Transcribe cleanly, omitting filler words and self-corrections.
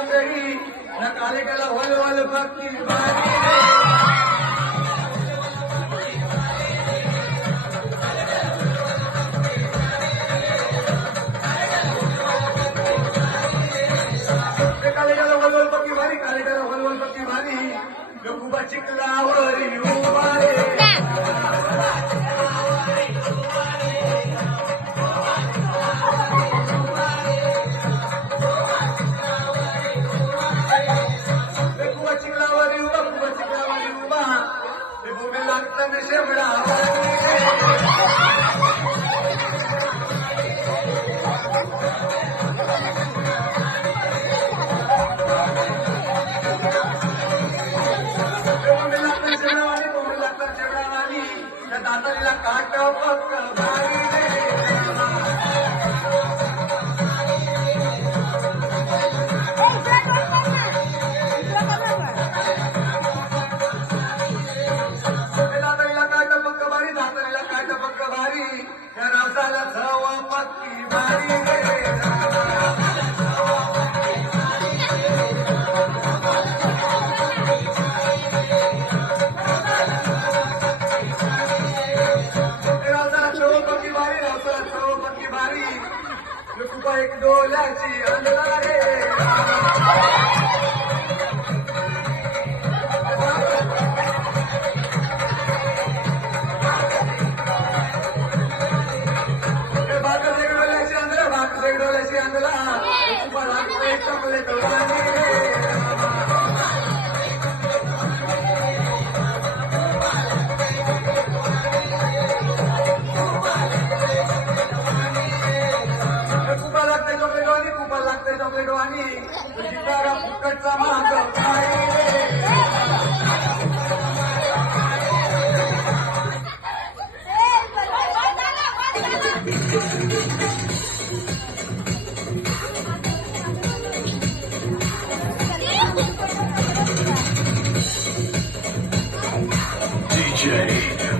वाकडी न कालिकेला वल वल भक्ती बारी कालिकेला वल वल भक्ती भारी कालिकेला वल वल भक्ती भारी खूप चिखलावरी उभा रे दातारीला काट पक्क भारी दातारीला काट पक्क भारी दातारीला काट पक्क भारी त्या रावसाला चव पक्की भारी एक डोल्याची अंधला रे डोल्याची अंधला भाग डोल्याची अंधला लागते चॉकलेट चॉकलेट वाणी शिकारा फुकटचा माग DJ